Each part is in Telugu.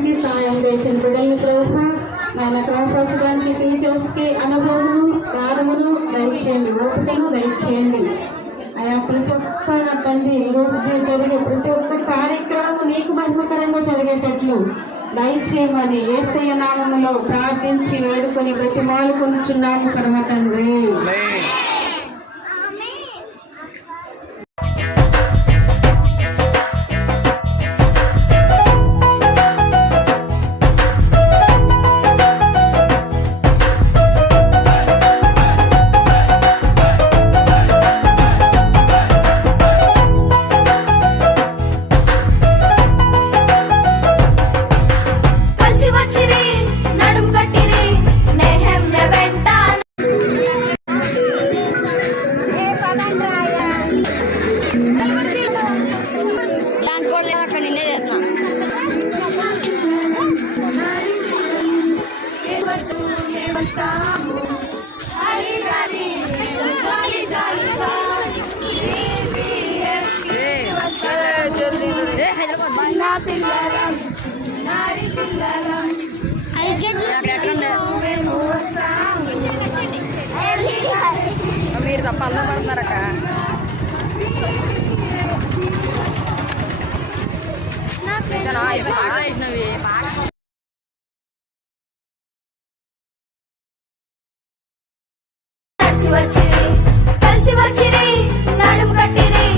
చేయడానికి సహాయం తెచ్చిన బిడ్డల్ని ప్రభు నాయన క్రమపరచడానికి టీచర్స్కి అనుభవం కారమును దయచేయండి, ఓపికను దయచేయండి. అయ్యా ప్రతి ఒక్క నా తండ్రి ఈరోజు జరిగే ప్రతి ఒక్క కార్యక్రమం నీకు మహిమకరంగా జరిగేటట్లు దయచేయమని యేసయ్య నామములో ప్రార్థించి వేడుకొని బ్రతిమాలుకొనుచున్నాము పరమ తండ్రి. మీరు తప్ప అందరూ పడుతున్నారక్క. పాట వేసినవి కలిసి వచ్చిరి నడుము కట్టిరి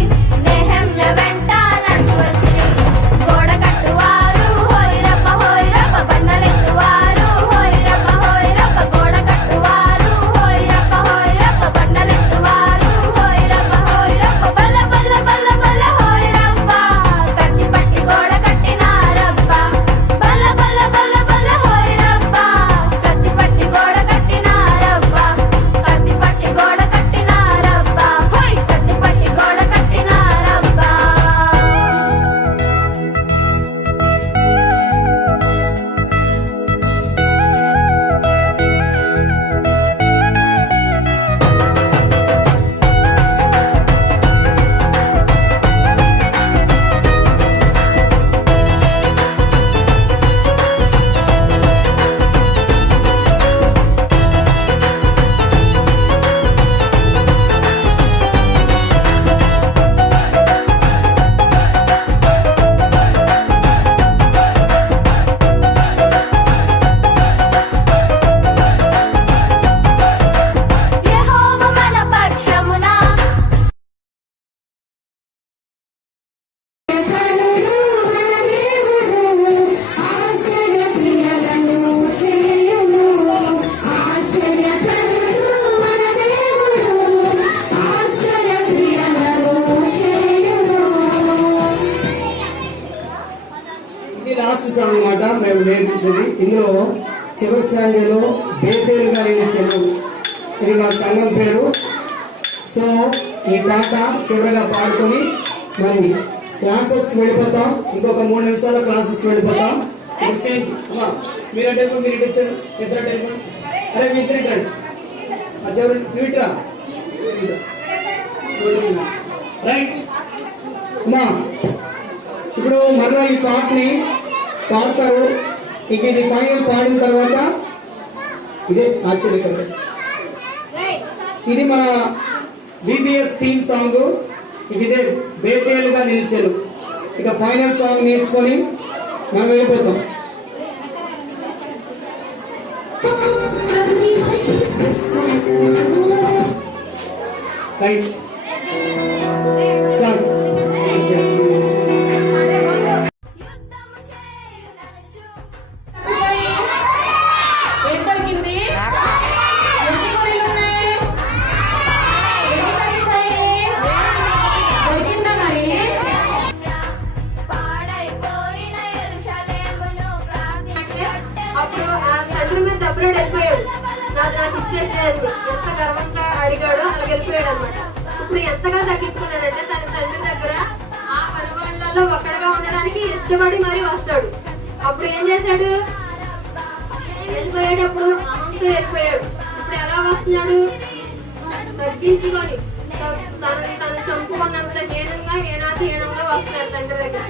నేహమ్య వెంట నడిచి వచ్చిరి గోడ కట్టువారు హోయిరప్ప హోయిరప్ప బండలెత్తువారు హోయిరప్ప గోడ కట్టువారు హోయిరప్ప బండలెత్తువారు హోయిరప్ప బల్ల బల్ల బల్ల బల్ల హోయిరప్ప కత్తి పట్టి గోడ కట్టినారప్ప బల్ల బల్ల బల్ల బల్ల హోయిరప్ప కత్తి పట్టి గోడ కట్టినారప్ప కత్తి పట్టి గోడ కట్టినారప్ప హోయ్ కత్తి పట్టి గోడ కట్టినారప్ప. యెహోవా మన పక్షమున ఇది లాస్ట్ సాంగ్ అన్నమాట మేము నేర్పించింది. ఇందులో చివరి సాంగ్లో బేతేలు గారు ఇచ్చారు. ఇది మా సంఘం పేరు. సో ఈ పాట చివరిగా పాడుకొని మరి క్లాసెస్కి వెళ్ళిపోతాం. ఇంకొక 3 నిమిషాల్లో క్లాసెస్కి వెళ్ళిపోతాం. మీరంటే మీరు ఇటు వచ్చారు, ఇద్దరు అరే మీ ఇద్దరు రండి. చివరి నువ్వురా రైట్ అమ్మా. ఇప్పుడు మరలా ఈ పాటని పాడతారు. ఇక ఇది ఫైనల్ పాడిన తర్వాత ఇదే ఆశ్చర్యకరం. ఇది మన బీబీఎస్ థీమ్ సాంగ్. ఇదే బేతేలుగా నిలిచారు. ఇక ఫైనల్ సాంగ్ నేర్చుకొని మనం వెళ్ళిపోతాం. Right start. నాకు ఇచ్చేసేది ఎంత గర్వంగా అడిగాడో అలా వెళ్ళిపోయాడు అనమాట. ఇప్పుడు ఎంతగా తగ్గించుకున్నాడంటే తన తండ్రి దగ్గర ఆ పరివాళ్ళలో ఒక్కడిగా ఉండడానికి ఇష్టపడి మరీ వస్తాడు. అప్పుడు ఏం చేశాడు, వెళ్ళిపోయేటప్పుడు అహంతో వెళ్ళిపోయాడు. ఇప్పుడు ఎలా వస్తున్నాడు, తగ్గించుకొని తను చంపుకున్నంత హీనంగా హీనాతిహీనంగా వస్తున్నాడు తండ్రి దగ్గర.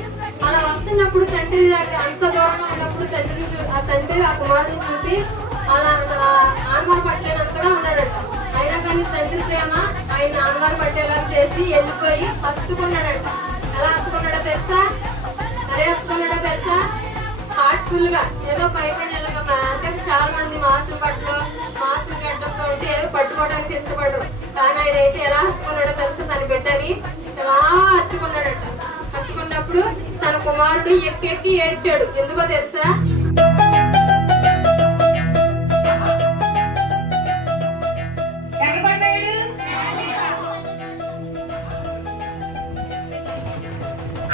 అలా వస్తున్నప్పుడు తండ్రి దగ్గర అంత దూరంగా ఉన్నప్పుడు తండ్రి ఆ కుమారుడిని చూసి అలా ఆనవారు పట్టలేనంతగా ఉన్నాడంట. అయినా కానీ తండ్రి ప్రేమ ఆయన ఆనవారు పట్టేలా చేసి వెళ్ళిపోయి హత్తుకున్నాడంట. ఎలా హత్తుకున్నాడో తెలుసా? హార్ట్ఫుల్ గా ఏదో పైపైన అంటే చాలా మంది మాంసం గడ్డంతో ఉంటే పట్టుకోవడానికి ఇష్టపడరు. కానీ ఆయన అయితే ఎలా హత్తుకున్నాడో తెలుసా? తన బిడ్డని ఎలా హత్తుకున్నాడంట. హత్తుకున్నప్పుడు తన కుమారుడు ఎక్కి ఏడ్చాడు. ఎందుకో తెలుసా?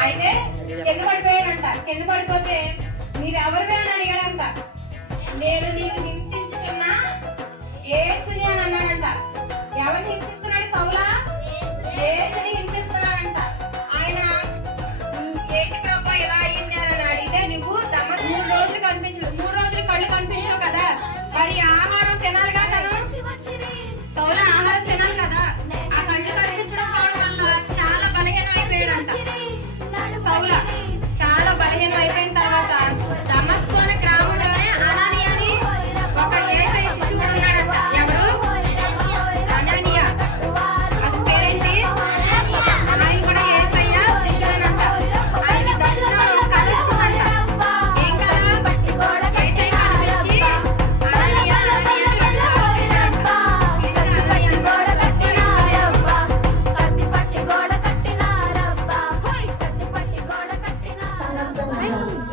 అయితే కింద పడిపోయాడంట. కింద పడిపోతే నీవెవరివే అని అడిగాడంట. నేను నీకు హింసించుచున్నా యేసుని అని అన్నాడంట. ఎవరిని హింసిస్తున్నాడు? సౌలా యేసుని హింసిస్తున్నాడంట. ఆయన ఏంటి ప్రభా ఇలా అయింది అని అడిగితే, నువ్వు 3 రోజులు కనిపించలేదు, 3 రోజులు కళ్ళు కనిపించవు కదా, మరి ఆహారం తినాలిగా. తను సౌలా ఆహారం తినాలి కదా. ఆ కళ్ళు కనిపించడం వల్ల చాలా బలహీనం అయిపోయాడంట. సౌల చాలా బలహీనం అయిపోయిన తర్వాత దమస్కు అనే గ్రామంలోనే అనానియా అని ఒక యేసయ్య శిష్యుడు ఉన్నాడంట. ఎవరు? అనానియా. అతని పేరేంటి? ఆయన కూడా యేసయ్య శిష్యుడేనంట. ఆయనకి దర్శనంలో కళ వచ్చిందంట. ఏం కళ? యేసయ్య కనిపించి అనానియా అని 2 సార్లు పిలిచాడంట.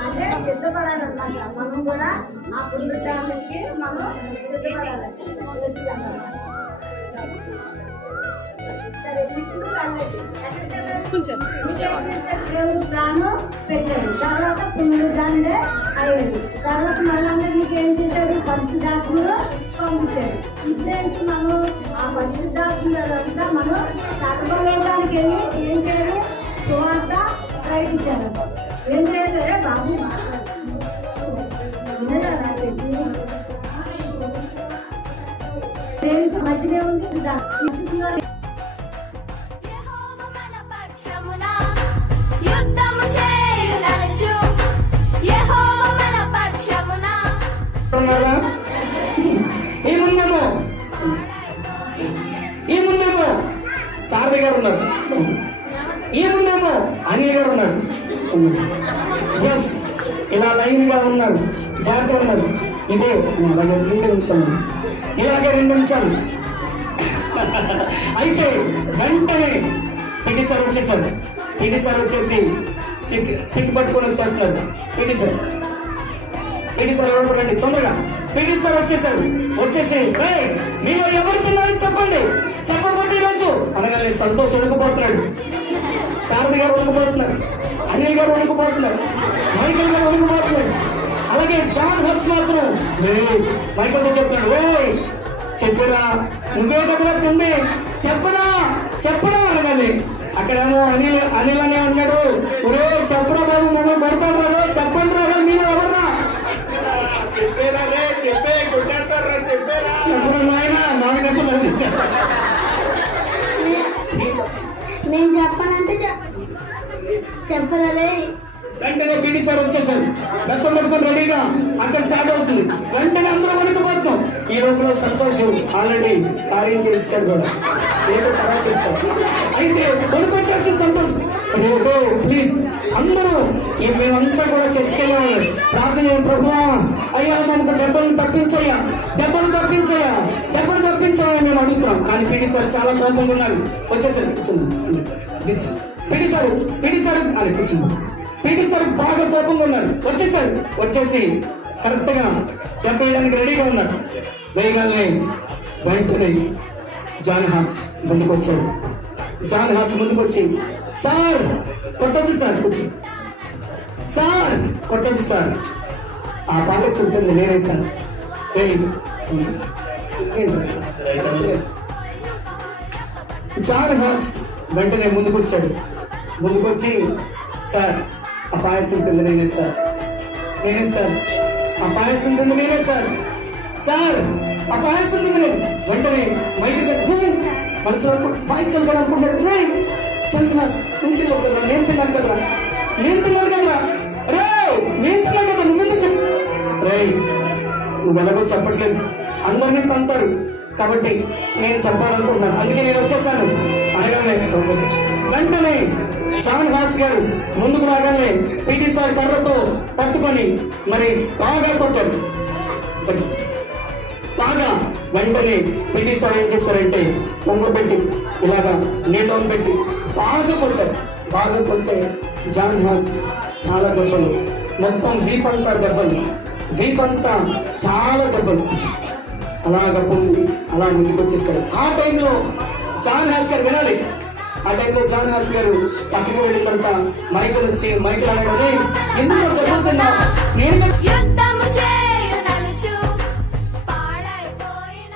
అంటే సిద్ధపడాలన్నమాట. మనం కూడా ఆ పునరుద్ధానానికి మనం సిద్ధపడాలి. సరే, ఇప్పుడు వెళ్ళండి. ఎక్కడికి వెళ్ళాలి? దేవుడు ప్రాణం పెట్టాడు, తర్వాత పునరుద్ధానుడే అయ్యాడు, తర్వాత మనందరికీ ఏం చేశాడు? పరిశుద్ధాత్మను పంపించాడు. ఇదేంటి? మనం ఆ పరిశుద్ధాత్మలంతా మనం సర్వలోకానికి వెళ్ళి ఏం చేయాలి? సువార్త ప్రకటించారు. ఏం చేశారే బాబు? దేనికి మధ్యనే ఉంది యెహోవా మన పక్షమున యుద్ధము చేయుననుచు యెహోవా మన పక్షమున. ఏముందేమో సారథి గారు ఉన్నారు. ఏముందేమో అనిల్ గారు ఉన్నారు. ఎస్, ఇలా లైన్ గా ఉన్నారు, జాగ్రత్తగా ఉన్నారు. ఇదే 2 నిమిషాలు, ఇలాగే 2 నిమిషాలు. అయితే వెంటనే పిటి సార్ వచ్చేసారు. పిటి సార్ వచ్చేసి స్టిక్ పట్టుకొని వచ్చేస్తున్నారు. పిటి సార్ ఎవరు రండి తొందరగా. పిటి సార్ వచ్చేసారు. వచ్చేసి మీలో ఎవరు తిన్నారని చెప్పండి, చెప్పకపోతే ఈరోజు అనగానే సంతోష్ వణుకుపోతున్నాడు, సారథి గారు వణుకుపోతున్నారు, అనిల్ గారు వణుకుపోతున్నారు, మైకల్ గారు వణుకుపోతున్నాడు. అలాగే జాన్ హస్ మాత్రం మైకల్తో చెప్తున్నాడు, చెప్పరా నువ్వే దగ్గర తింది, చెప్పరా అనగానే అక్కడేమో అనిల్ అనే అన్నాడు, ఒరే చెప్పరా బాబు, మమ్మల్ని పడతాడు రా, చెప్పండి రా, మీరు ఎవర్రా? చెప్పరా నాయన, నాకు చెప్పలేదు. నేను చెప్పనంటే చెప్పలే. వెంటనే పీడి సార్ వచ్చేసారు. బెత్తం పట్టుకొని రెడీగా అక్కడ స్టార్ట్ అవుతుంది. వెంటనే అందరూ వణుకుపోతున్నాం. ఈ లోపల సంతోషం ఆల్రెడీ కార్యం చేస్తాడు కూడా, ఏంటో తర్వాత చెప్తాం. అయితే వణుకొచ్చేస్తుంది సంతోషం. ప్లీజ్ అందరూ మేమంతా కూడా చర్చికి వెళ్ళాము, ప్రార్థన ప్రభువా అయ్యా మనకు దెబ్బలు తప్పించయ్యా మేము అడుగుతాం. కానీ పీడి సార్ చాలా కోపంగా ఉన్నారు. వచ్చేసారు, కూర్చుంది. పీడి సార్ అని కూర్చుంది. పీటీ సార్ బాగా కోపంగా ఉన్నారు. వచ్చేసి కరెక్ట్ గా దెబ్బ వేయడానికి రెడీగా ఉన్నారు. వేయగానే వెంటనే జాన్ హాస్ ముందుకు వచ్చాడు. జాన్ హాస్ ముందుకు వచ్చి, సార్ కొట్టొద్దు సార్, కూర్చో సార్, కొట్టొద్దు సార్, ఆ పాలసీ ఉంటుంది నేనే సార్. జాన్ హాస్ వెంటనే ముందుకు వచ్చి, సార్ ఆ పాయసం తింది నేనే సార్, ఆ పాయసం తింది నేనే సార్, ఆ పాయసం తింది నేను. వెంటనే మైకిల్ మనసులో మైకిల్ కూడా అనుకుంటాడు, జాన్ హాస్ నువ్వు తిన్నావు కదరా, నేను తిన్నాను కదరా, నేను తిన్నాను కదా, నువ్వు ఎందుకు చెప్పు నువ్వు ఎలాగో చెప్పట్లేదు, అందరినీ తంతారు కాబట్టి నేను చెప్పాలనుకుంటున్నాను, అందుకే నేను వచ్చేసాను అనగానే సౌకర్యం. వెంటనే జాన్ హాస్ గారు ముందుకు రాగానే పీటీ సార్ కర్రతో పట్టుకొని మరి బాగా కొట్టారు. బాగా వెంటనే పీటీ సార్ ఏం చేశారంటే పొంగు పెట్టి ఇలాగా నీళ్ళలో పెట్టి బాగా కొట్టారు. బాగా కొడితే జాన్ హాస్ చాలా దెబ్బలు, మొత్తం వీపంతా దెబ్బలు, వీపంతా చాలా దెబ్బలు అలాగ పొంది అలా ముందుకు వచ్చేసాడు. ఆ టైంలో జాన్ హాస్ గారు వినాలి, ఆ టైంలో జాన్ హాస్ గారు పక్కకి వెళ్ళిన తర్వాత మైకులు వచ్చి మైకులు అనగానే ఎందుకు దెబ్బతున్నా నేను యుద్ధము చేయుననుచు పాడైపోయిన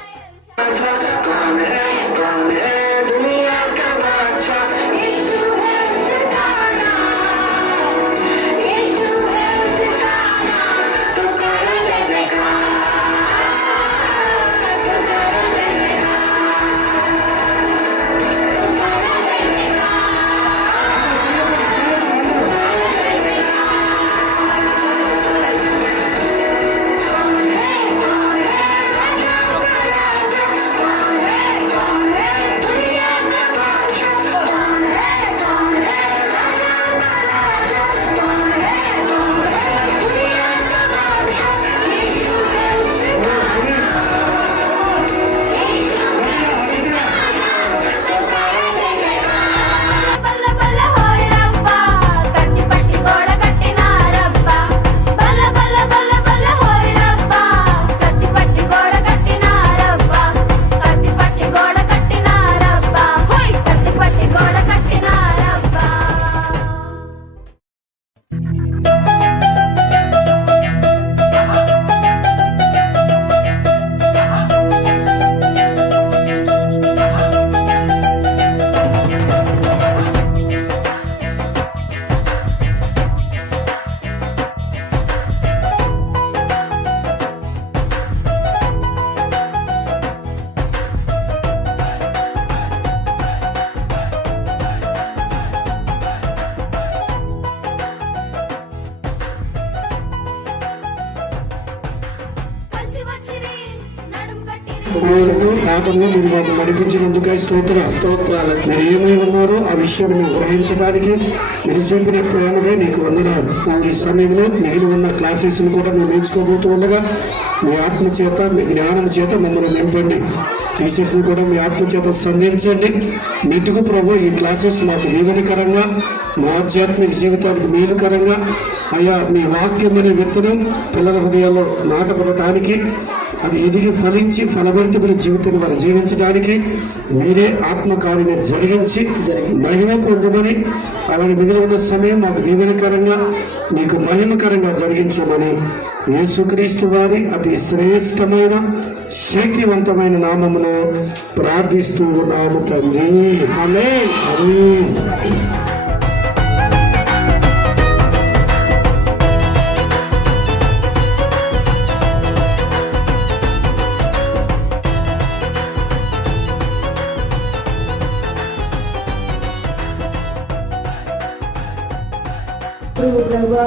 పాఠంలో మీరు మాకు నడిపించినందుకై స్తోత్రాలు. మీరు ఏమై ఉన్నారో ఆ విషయం గ్రహించడానికి మీరు చూపిన ప్రేమగా నీకు వందనాలు. ఈ సమయంలో మిగిలి ఉన్న క్లాసెస్ కూడా మేము నేర్చుకోబోతూ ఉండగా మీ ఆత్మ చేత మీ జ్ఞానం చేత మమ్మల్ని నింపండి. టీచర్స్ కూడా మీ ఆత్మ చేత సంధించండి. మెట్టుకు ప్రభు ఈ క్లాసెస్ మాకు దీవెనకరంగా, మా ఆధ్యాత్మిక జీవితానికి మేలుకరంగా అయ్యా మీ వాక్యం అనే విత్తనం పిల్లల హృదయాల్లో నాటపడటానికి, అది ఎదిగి ఫలించి ఫలభరితమైన జీవితాన్ని వారు జీవించడానికి మీరే ఆత్మకార్యాన్ని జరిగించి మహిమ పొందమని, అలాగే మిగిలి ఉన్న సమయం మాకు దీవెనకరంగా మీకు మహిమకరంగా జరిగించమని యేసుక్రీస్తు వారి అతి శ్రేష్టమైన శక్తివంతమైన నామములో ప్రార్థిస్తూ ఉన్నాము తండ్రి. ఆమేన్. ఆమేన్. ప్రభా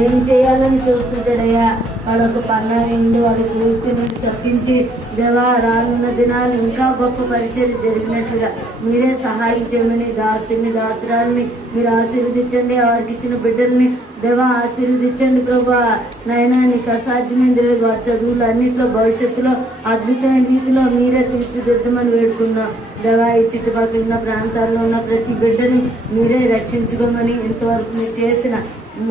ఏం చేయాలని చూస్తుంటాడయ్యా. వాడొక పన్నారిండు వాడి కీర్తి నుండి తప్పించి దేవా రానున్న దినాలు ఇంకా గొప్ప పరిచయం జరిగినట్లుగా మీరే సహాయం చేయమని దాసుని దాసురాల్ని మీరు ఆశీర్వదించండి. వారికి ఇచ్చిన బిడ్డల్ని దేవా ఆశీర్వదించండి ప్రభా. నాయనా నీకు అసాధ్యమైన తెలియదు. వారి చదువులు అన్నింటిలో భవిష్యత్తులో అద్భుతమైన రీతిలో మీరే తీర్చిదిద్దమని వేడుకున్నాం. దేవా ఈ చుట్టుపక్కల ఉన్న ప్రాంతాల్లో ఉన్న ప్రతి బిడ్డని మీరే రక్షించుకోమని ఇంతవరకు మీరు చేసిన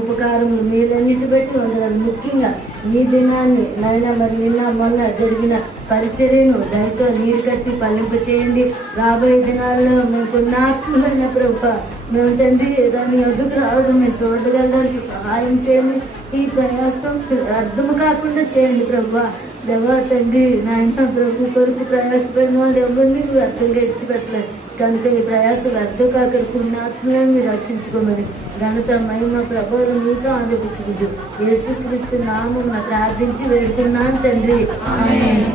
ఉపకారం మీరన్నిటి బట్టి వందనాలు. ముఖ్యంగా ఈ దినాన్ని నాయన మరి నిన్న మొన్న జరిగిన పరిచర్యను దయతో నీరు కట్టి పల్లింప చేయండి. రాబోయే దినాల్లో మేము కొన్ని ఆత్మలైన ప్రభు మేము తండ్రి దాన్ని ఎదుగు రావడం మేము చూడగలడానికి సహాయం చేయండి. ఈ ప్రయాసం అర్థం కాకుండా చేయండి ప్రభు. దేవా తండ్రి నాయన ప్రభు కొరకు ప్రయాసపడిన వాళ్ళు ఎవరిని నువ్వు అర్థంగా ఇచ్చిపెట్టలేదు కనుక ఈ ప్రయాసం అర్థం కాకరికి ఆత్మలను మీరు రక్షించుకోమని ఘనత మహిమ ప్రభావం మీతో ఆలోచించుకుంటూ యేసుక్రీస్తు నామమున ప్రార్థించి వేడుకున్నాను తండ్రి. ఆమేన్.